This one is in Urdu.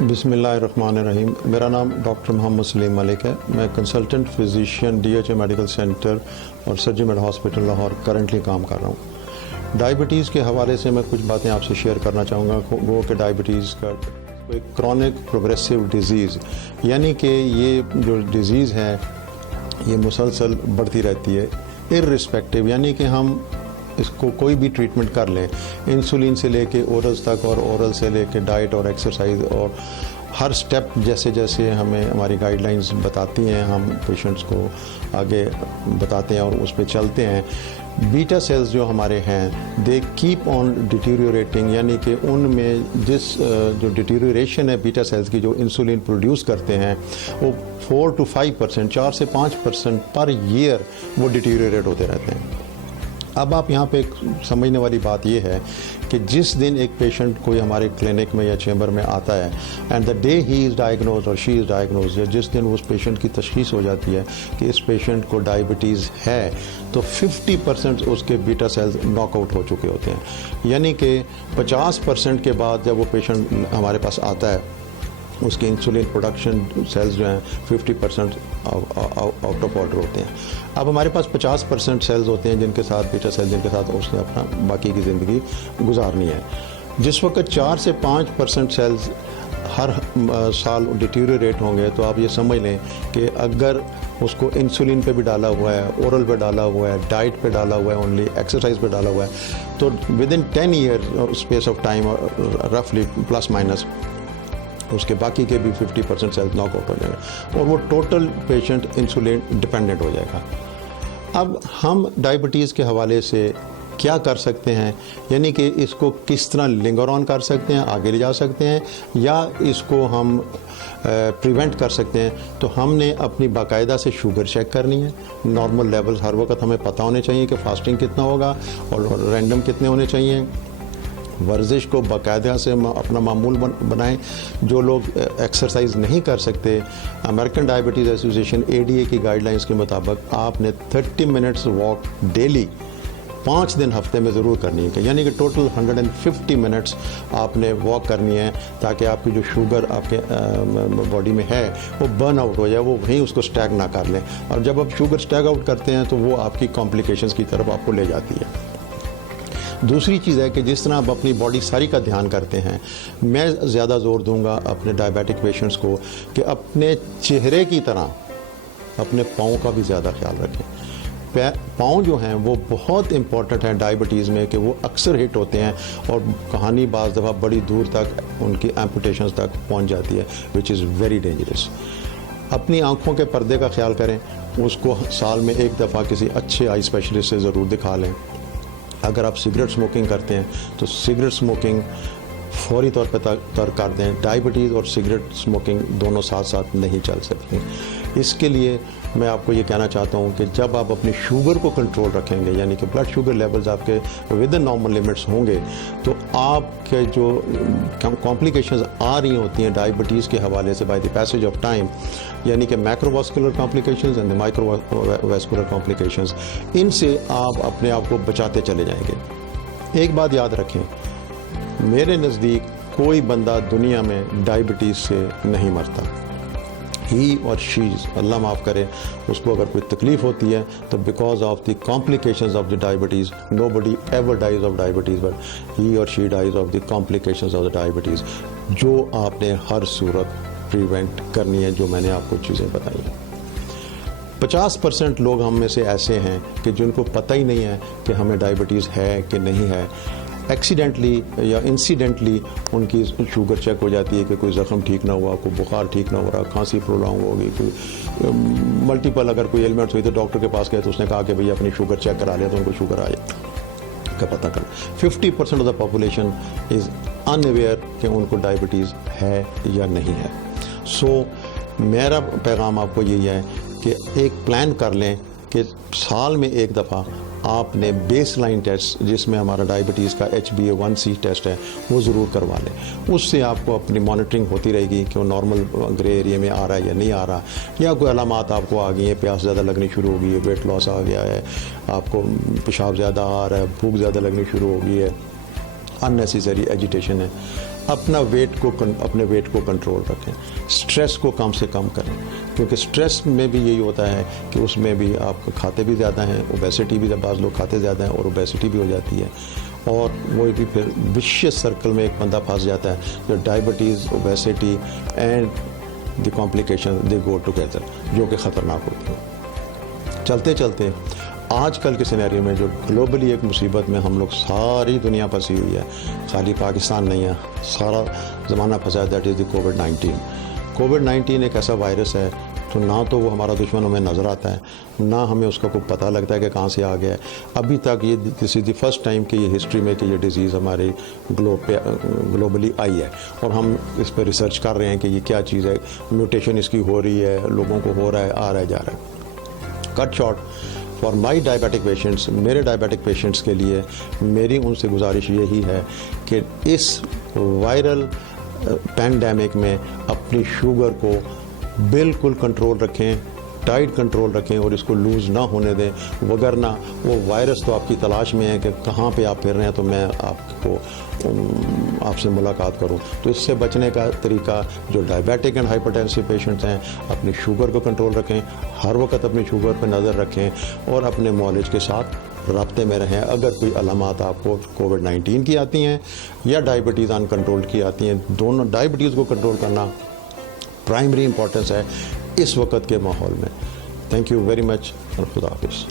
بسم اللہ الرحمن الرحیم. میرا نام ڈاکٹر محمد سلیم ملک ہے. میں consultant physician DHA medical centre اور Surgimed hospital Lahore currently کام کر رہا ہوں. ڈائبٹیز کے حوالے سے میں کچھ باتیں آپ سے شیئر کرنا چاہوں گا. وہ کہ ڈائبٹیز کا ایک کرونک پروگریسو ڈیزیز، یعنی کہ یہ جو ڈیزیز ہے یہ مسلسل بڑھتی رہتی ہے اررسپیکٹیو، یعنی کہ ہم اس کو کوئی بھی ٹریٹمنٹ کر لیں، انسولین سے لے کے اورلز تک اور اورل سے لے کے ڈائٹ اور ایکسرسائز، اور ہر سٹیپ جیسے جیسے ہمیں ہماری گائیڈ لائنز بتاتی ہیں ہم پیشنٹس کو آگے بتاتے ہیں اور اس پہ چلتے ہیں. بیٹا سیلز جو ہمارے ہیں دے کیپ آن ڈیٹیریوریٹنگ، یعنی کہ ان میں جو ڈیٹیریوریشن ہے بیٹا سیلز کی جو انسولین پروڈیوس کرتے ہیں وہ 4 to 5%، 4 سے 5% پر ایئر وہ ڈیٹیریوریٹ ہوتے رہتے ہیں. اب آپ یہاں پہ ایک سمجھنے والی بات یہ ہے کہ جس دن ایک پیشنٹ کوئی ہمارے کلینک میں یا چیمبر میں آتا ہے and the day he is diagnose اور شی از ڈائگنوز، یا جس دن اس پیشنٹ کی تشخیص ہو جاتی ہے کہ اس پیشنٹ کو ڈائبٹیز ہے، تو 50% اس کے بیٹا سیلز ناک آؤٹ ہو چکے ہوتے ہیں. یعنی کہ 50% کے بعد جب وہ پیشنٹ ہمارے پاس آتا ہے اس کے انسولین پروڈکشن سیلز جو ہیں 50% آؤٹ آف آرڈر ہوتے ہیں. اب ہمارے پاس 50% سیلز ہوتے ہیں جن کے ساتھ بیٹا سیل، جن کے ساتھ اس نے اپنا باقی کی زندگی گزارنی ہے. جس وقت 4 سے 5% سیلز ہر سال ڈیٹیریوریٹ ہوں گے تو آپ یہ سمجھ لیں کہ اگر اس کو انسولین پہ بھی ڈالا ہوا ہے، اورل پہ ڈالا ہوا ہے، ڈائٹ پہ ڈالا ہوا ہے، اونلی ایکسرسائز پہ ڈالا ہوا ہے، تو within 10 year space of time رفلی پلس مائنس اس کے باقی کے بھی 50% سیلز ناک آؤٹ ہو جائے گا اور وہ ٹوٹل پیشنٹ انسولین ڈپینڈنٹ ہو جائے گا. اب ہم ڈائبٹیز کے حوالے سے کیا کر سکتے ہیں، یعنی کہ اس کو کس طرح لنگر آن کر سکتے ہیں، آگے لے جا سکتے ہیں، یا اس کو ہم پریونٹ کر سکتے ہیں. تو ہم نے اپنی باقاعدہ سے شوگر چیک کرنی ہے. نارمل لیولز ہر وقت ہمیں پتہ ہونے چاہیے کہ فاسٹنگ کتنا ہوگا اور رینڈم کتنے ہونے چاہیے. ورزش کو باقاعدہ سے اپنا معمول بنائیں. جو لوگ ایکسرسائز نہیں کر سکتے، امریکن ڈائبٹیز ایسوسیشن ADA کی گائیڈ لائنز کے مطابق آپ نے 30 منٹس واک ڈیلی 5 دن ہفتے میں ضرور کرنی ہے، یعنی کہ ٹوٹل 150 منٹس آپ نے واک کرنی ہے تاکہ آپ کی جو شوگر آپ کے باڈی میں ہے وہ برن آؤٹ ہو جائے، وہ وہیں اس کو اسٹیگ نہ کر لیں. اور جب آپ شوگر اسٹیگ آؤٹ کرتے ہیں تو وہ آپ کی کمپلیکیشنز کی طرف آپ کو لے جاتی ہے. دوسری چیز ہے کہ جس طرح آپ اپنی باڈی ساری کا دھیان کرتے ہیں، میں زیادہ زور دوں گا اپنے ڈائبیٹک پیشنٹس کو کہ اپنے چہرے کی طرح اپنے پاؤں کا بھی زیادہ خیال رکھیں. پاؤں جو ہیں وہ بہت امپورٹنٹ ہیں ڈائبٹیز میں کہ وہ اکثر ہٹ ہوتے ہیں اور کہانی بعض دفعہ بڑی دور تک ان کی ایمپوٹیشنز تک پہنچ جاتی ہے وچ از ویری ڈینجرس. اپنی آنکھوں کے پردے کا خیال کریں، اس کو سال میں ایک دفعہ کسی اچھے آئی اسپیشلسٹ سے ضرور دکھا لیں. اگر آپ سگریٹ اسموکنگ کرتے ہیں تو سگریٹ اسموکنگ فوری طور پہ ترک کر دیں. ڈائبٹیز اور سگریٹ اسموکنگ دونوں ساتھ ساتھ نہیں چل سکتی. اس کے لیے میں آپ کو یہ کہنا چاہتا ہوں کہ جب آپ اپنی شوگر کو کنٹرول رکھیں گے، یعنی کہ بلڈ شوگر لیولز آپ کے ود ان نارمل لمٹس ہوں گے، تو آپ کے جو کمپلیکیشنز آ رہی ہوتی ہیں ڈائبٹیز کے حوالے سے by the passage of time, یعنی کہ micro vascular complications and micro vascular complications, ان سے آپ اپنے آپ کو بچاتے چلے جائیں گے. ایک بات یاد رکھیں، میرے نزدیک کوئی بندہ دنیا میں ڈائبٹیز سے نہیں مرتا. ہی اور شیز، اللہ معاف کرے، اس کو اگر کوئی تکلیف ہوتی ہے تو because of the complications of the diabetes. Nobody ever dies of diabetes but he or she dies of the complications of the diabetes, جو آپ نے ہر صورت پریونٹ کرنی ہے، جو میں نے آپ کو چیزیں بتائی ہیں. 50% لوگ ہم میں سے ایسے ہیں کہ جن کو پتہ ہی نہیں ہے کہ ہمیں ڈائبٹیز ہے کہ نہیں ہے. ایکسیڈنٹلی یا انسیڈنٹلی ان کی شوگر چیک ہو جاتی ہے کہ کوئی زخم ٹھیک نہ ہوا، کوئی بخار ٹھیک نہ ہو رہا، کھانسی پرولونگ ہوگی، کوئی ملٹیپل اگر کوئی ایلمنٹس ہوئی تو ڈاکٹر کے پاس گئے تو اس نے کہا کہ بھئی اپنی شوگر چیک کرا لیا تو ان کو شوگر آئے کا پتہ کر. 50% of the population is in aware کہ ان کو ڈائبٹیز ہے یا نہیں ہے. سو میرا پیغام آپ کو یہی ہے کہ ایک پلان کر لیں کہ سال میں ایک دفعہ آپ نے بیس لائن ٹیسٹ جس میں ہمارا ڈائبٹیز کا HbA1c ٹیسٹ ہے وہ ضرور کروا لیں. اس سے آپ کو اپنی مانیٹرنگ ہوتی رہے گی کہ وہ نارمل گرے ایریا میں آ رہا ہے یا نہیں آ رہا, یا کوئی علامات آپ کو آ گئی ہیں, پیاس زیادہ لگنی شروع ہو گئی ہے, ویٹ لاس آ گیا ہے, آپ کو پیشاب زیادہ آ رہا ہے, بھوک زیادہ لگنی شروع ہو گئی ہے, ان نیسیسری ایجیٹیشن ہے, اپنے ویٹ کو کنٹرول رکھیں, سٹریس کو کم سے کم کریں, کیونکہ سٹریس میں بھی یہی ہوتا ہے کہ اس میں بھی آپ کھاتے بھی زیادہ ہیں, اوبیسٹی بھی, بعض لوگ کھاتے زیادہ ہیں اور اوبیسٹی بھی ہو جاتی ہے, اور وہ بھی پھر وشیس سرکل میں ایک بندہ پھنس جاتا ہے. جو diabetes, obesity and the complication they go together, جو کہ خطرناک ہوتی ہیں. چلتے چلتے آج کل کے سینیریو میں جو گلوبلی ایک مصیبت میں ہم لوگ ساری دنیا پھنسی ہوئی ہے, خالی پاکستان نہیں ہے, سارا زمانہ پھنسا ہے, that is the COVID-19. COVID-19 ایک ایسا وائرس ہے تو نہ تو وہ ہمارا دشمن ہمیں نظر آتا ہے, نہ ہمیں اس کا کوئی پتہ لگتا ہے کہ کہاں سے آ گیا ہے. ابھی تک یہ دس از دی فرسٹ ٹائم کہ یہ ہسٹری میں کہ یہ ڈیزیز ہمارے گلوبلی آئی ہے, اور ہم اس پہ ریسرچ کر رہے ہیں کہ یہ کیا چیز ہے, میوٹیشن اس کی ہو رہی ہے, لوگوں کو ہو رہا ہے, آ رہا ہے, جا رہا ہے. Cut short, for my diabetic patients, میرے ڈائبیٹک پیشنٹس کے لیے میری ان سے گزارش یہی ہے کہ اس وائرل پینڈیمک میں اپنی شوگر کو بالکل کنٹرول رکھیں, ٹائٹ کنٹرول رکھیں, اور اس کو لوز نہ ہونے دیں, وگرنہ وہ وائرس تو آپ کی تلاش میں ہے کہ کہاں پہ آپ پھر رہے ہیں تو میں آپ سے ملاقات کروں. تو اس سے بچنے کا طریقہ, جو ڈائبیٹک اینڈ ہائپرٹینسو پیشنٹس ہیں, اپنی شوگر کو کنٹرول رکھیں, ہر وقت اپنی شوگر پہ نظر رکھیں, اور اپنے معالج کے ساتھ رابطے میں رہیں. اگر کوئی علامات آپ کو کووڈ-19 کی آتی ہیں یا ڈائبٹیز ان کنٹرول کی آتی ہیں, دونوں ڈائبٹیز کو کنٹرول کرنا پرائمری امپورٹنس ہے اس وقت کے ماحول میں. تھینک یو ویری مچ اور خدا حافظ.